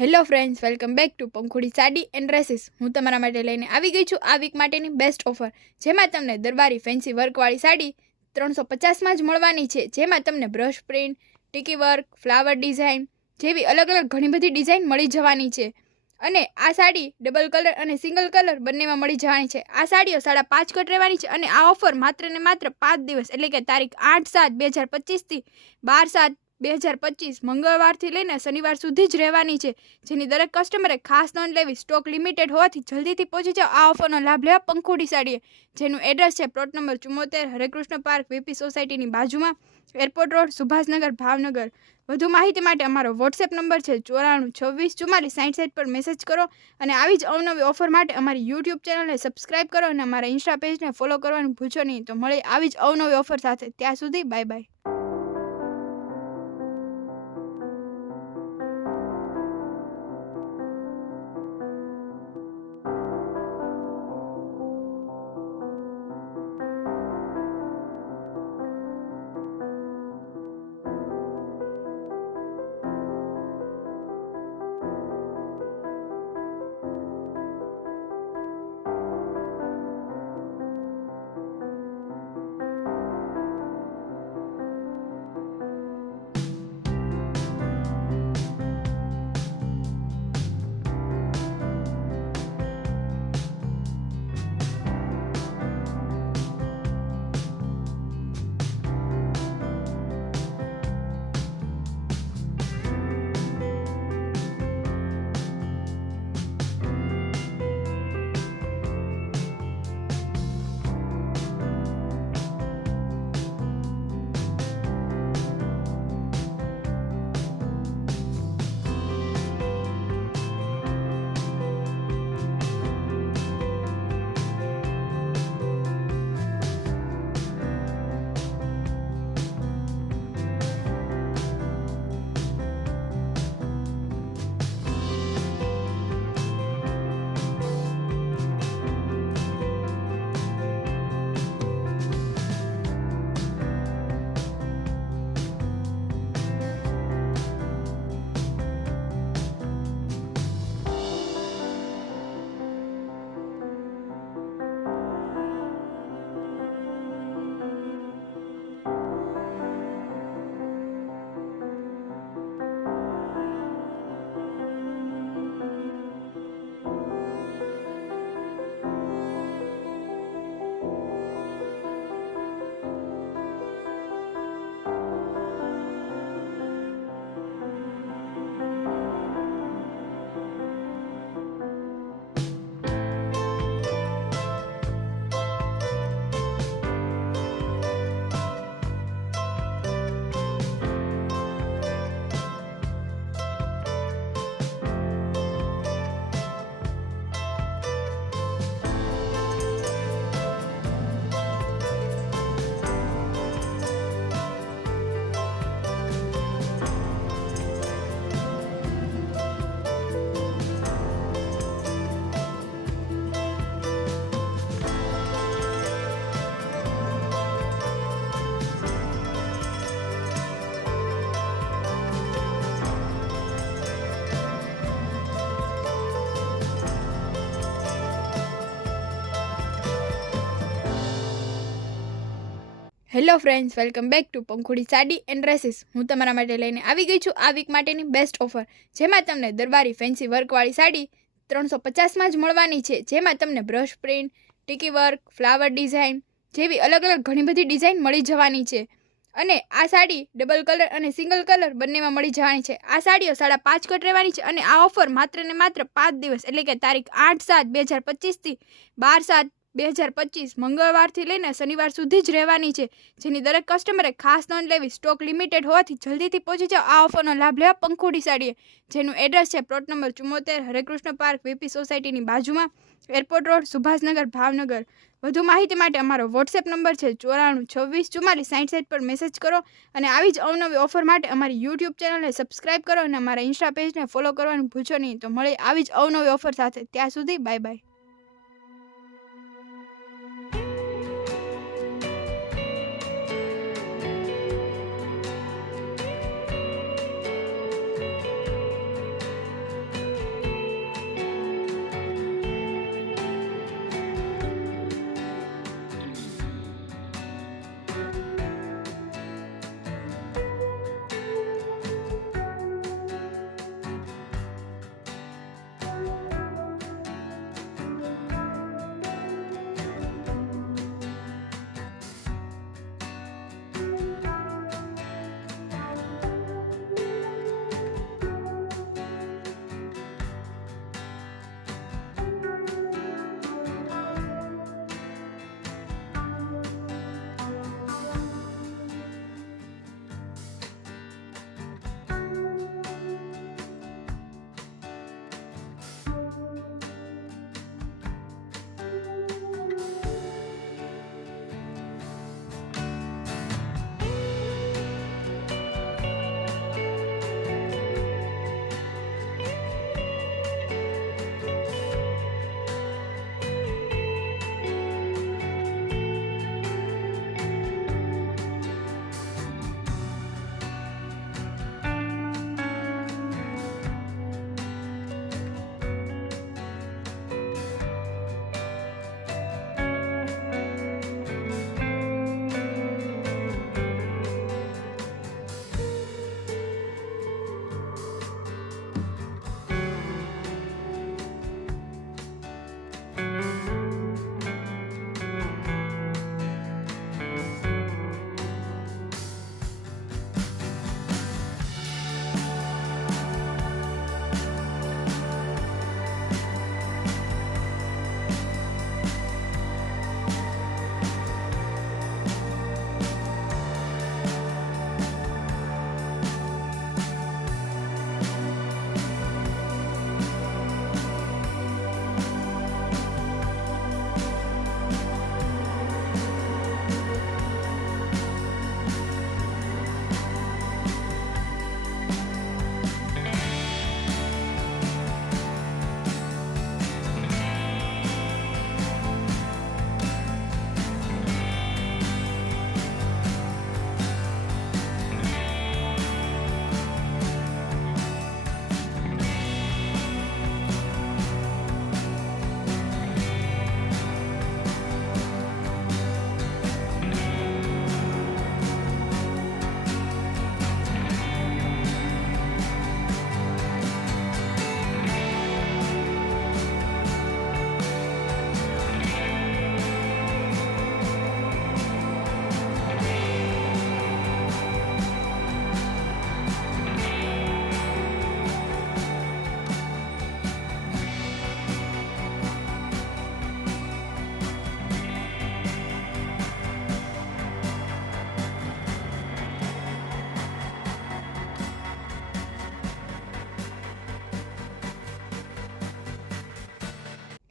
Hello friends, welcome back to Pankhudi sari and dresses. હું તમારા માટે લઈને આવી ગઈ છું આ વીક માટેની બેસ્ટ ઓફર, જેમાં તમને દરબારી ફેન્સી વર્કવાળી સાડી 350માં જ મળવાની છે. જેમાં તમને બ્રશ પ્રિન્ટ, ટીકી વર્ક, ફ્લાવર ડિઝાઇન જેવી અલગ અલગ ઘણી બધી ડિઝાઇન મળી જવાની છે. અને આ સાડી ડબલ કલર અને સિંગલ કલર બંનેમાં મળી જવાની છે. આ સાડીઓ 5.5 કટ રહેવાની છે અને આ ઓફર માત્ર ને માત્ર 5 દિવસ એટલે કે તારીખ 8/7/2025 થી 12/7/2025 મંગળવારથી લઈને શનિવાર સુધી જ રહેવાની છે. જેની દરેક કસ્ટમરે ખાસ નોંધ લેવી. સ્ટોક લિમિટેડ હોવાથી જલ્દીથી પહોંચી જાઓ આ ઓફરનો લાભ લેવા પંખુડી સાડીએ. જેનું એડ્રેસ છે plot number 74, Hare Krishna park, VP સોસાયટીની બાજુમાં, એરપોર્ટ રોડ, સુભાષનગર, ભાવનગર. વધુ માહિતી માટે અમારો વોટ્સએપ નંબર છે 94 26 44 60 પર મેસેજ કરો. અને આવી જ અવનવી ઓફર માટે અમારી યુટ્યુબ ચેનલને સબસ્ક્રાઇબ કરો અને અમારા ઇન્સ્ટા પેજને ફોલો કરવાનું ભૂલશો નહીં. તો મળે આવી જ અવનવી ઓફર સાથે. ત્યાં સુધી bye bye. Hello friends, welcome back to Pankhudi sari and dresses. હું તમારા માટે લઈને આવી ગઈ છું આ વીક માટેની બેસ્ટ ઓફર, જેમાં તમને દરબારી ફેન્સી વર્કવાળી સાડી 350માં જ મળવાની છે. જેમાં તમને બ્રશ પ્રિન્ટ, ટીકી વર્ક, ફ્લાવર ડિઝાઇન જેવી અલગ અલગ ઘણી બધી ડિઝાઇન મળી જવાની છે. અને આ સાડી ડબલ કલર અને સિંગલ કલર બંનેમાં મળી જવાની છે. આ સાડીઓ 5.5 કટ રહેવાની છે અને આ ઓફર માત્ર ને માત્ર 5 દિવસ એટલે કે તારીખ 8/7/2025 થી 12/7/2025 મંગળવારથી લઈને શનિવાર સુધી જ રહેવાની છે. જેની દરેક કસ્ટમરે ખાસ નોંધ લેવી. સ્ટોક લિમિટેડ હોવાથી જલ્દીથી પહોંચી જાઓ આ ઓફરનો લાભ લેવા પંખુડી સાડીએ. જેનું એડ્રેસ છે plot number 74, Hare Krishna park, VP સોસાયટીની બાજુમાં, એરપોર્ટ રોડ, સુભાષનગર, ભાવનગર. વધુ માહિતી માટે અમારો વોટ્સએપ નંબર છે 94 26 44 60 પર મેસેજ કરો. અને આવી જ અવનવી ઓફર માટે અમારી યુટ્યુબ ચેનલને સબસ્ક્રાઇબ કરો અને અમારા ઇન્સ્ટા પેજને ફોલો કરવાનું ભૂલશો નહીં. તો મળે આવી જ અવનવી ઓફર સાથે. ત્યાં સુધી bye bye.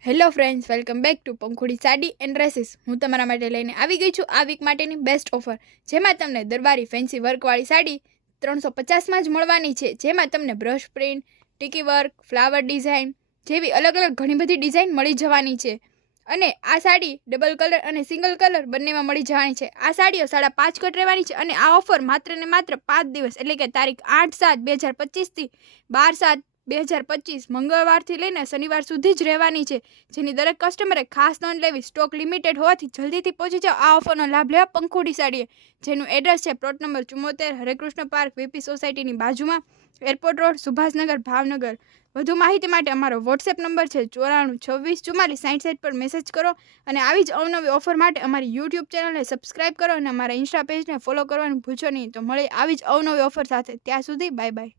Hello friends, welcome back to Pankhudi sari and dresses. હું તમારા માટે લઈને આવી ગઈ છું આ વીક માટેની બેસ્ટ ઓફર, જેમાં તમને દરબારી ફેન્સી વર્કવાળી સાડી 350માં જ મળવાની છે. જેમાં તમને બ્રશ પ્રિન્ટ, ટીકી વર્ક, ફ્લાવર ડિઝાઇન જેવી અલગ અલગ ઘણી બધી ડિઝાઇન મળી જવાની છે. અને આ સાડી ડબલ કલર અને સિંગલ કલર બંનેમાં મળી જવાની છે. આ સાડીઓ 5.5 કટ રહેવાની છે અને આ ઓફર માત્ર ને માત્ર 5 દિવસ એટલે કે તારીખ 8/7/2025 થી 12/7/2025 મંગળવારથી લઈને શનિવાર સુધી જ રહેવાની છે. જેની દરેક કસ્ટમરે ખાસ નોંધ લેવી. સ્ટોક લિમિટેડ હોવાથી જલ્દીથી પહોંચી જાઓ આ ઓફરનો લાભ લેવા પંખુડી સાડીએ. જેનું એડ્રેસ છે plot number 74, Hare Krishna park, VP સોસાયટીની બાજુમાં, એરપોર્ટ રોડ, સુભાષનગર, ભાવનગર. વધુ માહિતી માટે અમારો વોટ્સએપ નંબર છે 9426446060 પર મેસેજ કરો. અને આવી જ અવનવી ઓફર માટે અમારી યુટ્યુબ ચેનલને સબસ્ક્રાઇબ કરો અને અમારા ઇન્સ્ટા પેજને ફોલો કરવાનું ભૂલશો નહીં. તો મળે આવી જ અવનવી ઓફર સાથે. ત્યાં સુધી બાય બાય.